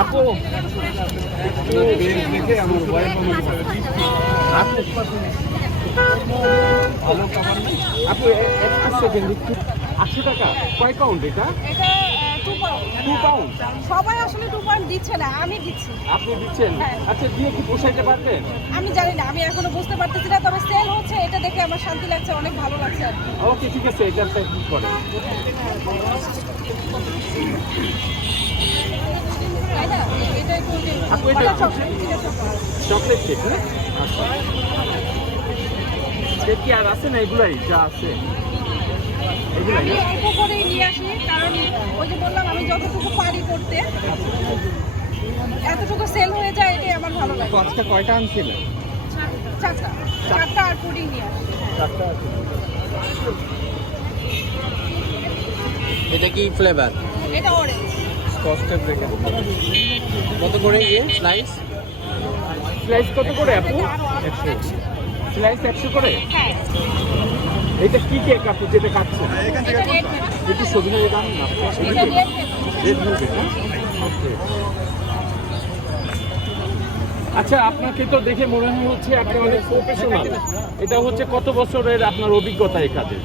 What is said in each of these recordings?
আপু। ভালো খাবার নাই আপু একটা সেকেন্ড একটু। আশি টাকা। কয় পাউন্ড এটা? সবাই আসলে টু পাউন্ড দিচ্ছে না আমি দিচ্ছি। আপনি দিচ্ছেন? হ্যাঁ। আচ্ছা দিয়ে কি পোষাইতে পারবেন আমি জানি না আমি এখনও বুঝতে পারতেছি না তবে সেল হচ্ছে এটা দেখে আমার শান্তি লাগছে অনেক ভালো লাগছে ওকে ঠিক আছে এটা করেন তাই না এটা একটু আপু, এটা- কটা chocolate? ঠিক আছে। চকলেট কেক না আচ্ছা। কি আর আছে না এগুলাই? যা আছে। আমি অল্প করেই নিয়ে আসি কারণ ওই যে বললাম আমি যতটুকু পারি করতে। এতটুকু সেল হয়ে যায় এটাই আমার ভালো লাগে। আজকে কয়টা আনছিলেন চারটা। চারটা আর পুডিং নিয়ে আসি। চারটা এটা কি ফ্লেভার এটা অরেঞ্জ স্কচটা ব্রেক কত করে ইয়ে স্লাইস স্লাইস কত করে আপু? একশো। স্লাইস একশো করে? হ্যাঁ এটা কি কেক আপু যেটা খাচ্ছেন? এটা সবিনের দাম না ওকে আচ্ছা আপনাকে তো দেখে মনে হচ্ছে আপনি অনেক প্রফেশনাল এটা হচ্ছে কত বছরের আপনার অভিজ্ঞতা এই কাজে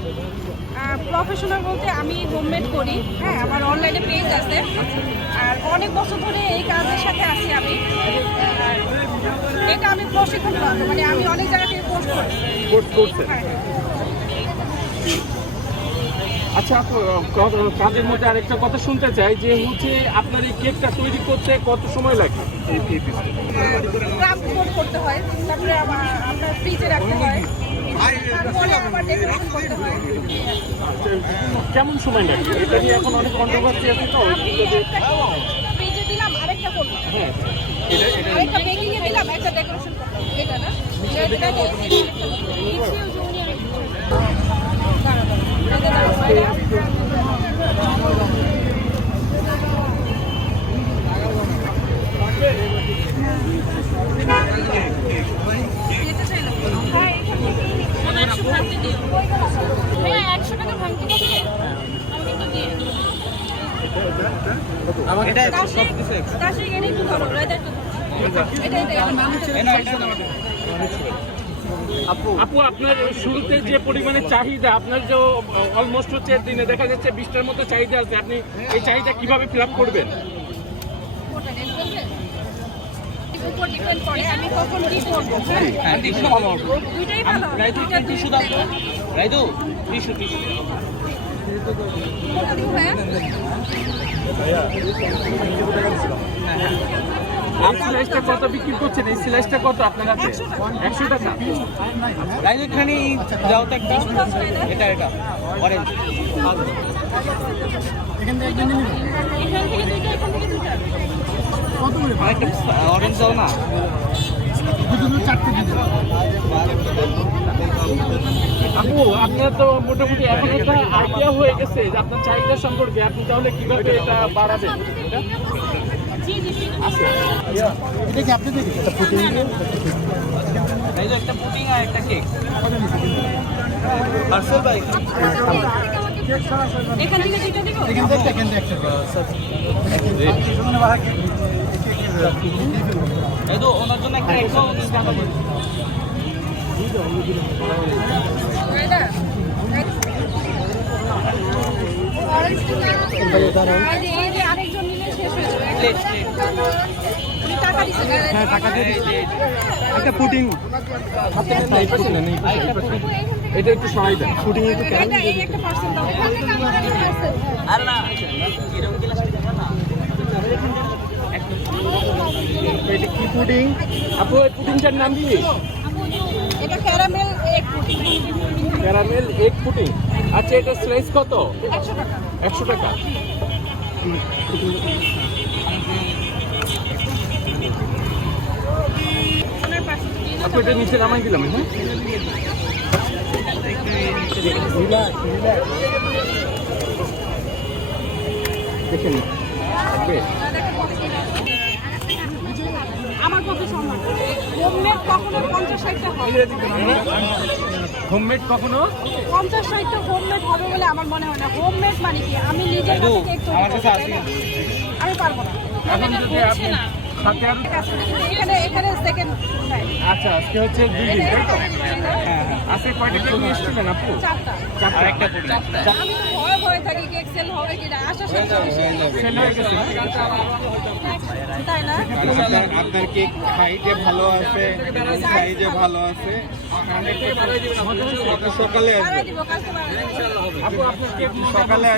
প্রফেশনাল বলতে আমি হোমমেড করি। হ্যাঁ আমার অনলাইনে পেজ আছে। আর অনেক বছর ধরে এই কাজের সাথে আছি আমি। এটা আমি প্রশিক্ষণ প্রাপ্ত মানে আমি অনেক জায়গা থেকে পোস্ট করি। কোর্স করছেন। হ্যাঁ। আচ্ছা কাজের মধ্যে আরেকটা কথা শুনতে চাই যে হচ্ছে আপনার এই কেকটা তৈরি করতে কত সময় লাগে? কোড করতে হয়। তারপরে আপনার ফ্রিজে রাখতে হয়। হয় কেমন সময় লাগবে এটা নিয়ে এখন অনেক কন্ট্রোভার্সি আছে তো দিলাম আরেকটা করব হ্যাঁ এটা এটা আরেকটা বেকিং এ দিলাম একটা ডেকোরেশন করলাম এটা না এটা এটা এটা আপু। আপু আপনার শুরুতে যে পরিমাণে চাহিদা আপনার যে অলমোস্ট হচ্ছে দিনে দেখা যাচ্ছে বিশটার মতো চাহিদা আছে। আপনি এই চাহিদা কীভাবে ফিল আপ করবেন? উপর ডিপেন্ড করে আমি কখন কি করব। হ্যাঁ দুইটাই ভালো দুইটা টিস্যু দাও রাইদু টিস্যু টিস্যু। এই সিলাইসটা কত বিক্রি করছেন? এই সিলাইসটা কত আপনার কাছে একশো টাকা। এখানে যাও তো একটা। এটা এটা। অরেঞ্জ এখান থেকে অরেঞ্জ দাও না। আপু আপনার তো মোটামুটি এখন একটা আইডিয়া হয়ে গেছে যে আপনার চাহিদা সম্পর্কে। আপনি তাহলে কীভাবে এটা বাড়াবেন? এটা জি জি জি আছে একটা পুডিং আর একটা কেক। পার্সেল ভাই এখান থেকে দুইটা দিব? রাইদু ওনার জন্য একটা একশো উনিশ টাকা এই এই আরেকজন নিলে শেষ হয়ে যাবে। টাকা হ্যাঁ একটা পুডিং এটা একটু সহায় দেন। পুডিং একটু এটা এই একটা পার্সেল দাও। পার্সেল আর না এরকম গেলে দেখা না। এটা কি পুডিং আপু এই পুডিংটার নাম কি? এটা caramel egg pudding caramel egg pudding আচ্ছা এটা স্লাইস কত? টাকা। আপু এটা নিচে নামাই দিলাম হ্যাঁ? দেখে নিন থাকবে? আমার পক্ষে সম্ভব হোমমেড কখনো পঞ্চাশ ষাটটা হয় হোমমেড কখনো? পঞ্চাশ ষাটটা হোমমেড হবে বলে আমার মনে হয় না। হোমমেড মানে কি? আমি নিজের হাতে কেক তৈরি কাছে তাই আসি। না? আমি পারব না। আচ্ছা আজকে হচ্ছে দুই দিন তাই তো? আজকে কয়টা কেক নিয়ে এসেছিলেন আপু? চারটা। চারটা। একটা আমি তো ভয়ে ভয়ে থাকি কেক সেল হবে কিনা আশা সেল হয়ে গেছে তাই না? আপনার কেক হাইটে ভালো আছে সাইজে ভালো আছে। সকালে কেক সকালে